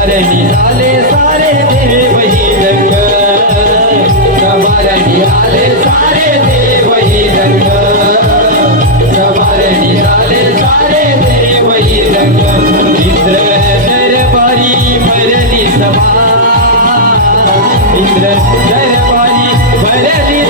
सवार निघाले सारे देव रंग। सवार निघाले सारे देव रंग। सारे देव रंग। इंद्र दरबारी भरली सभा इंद्र दरबारी भरली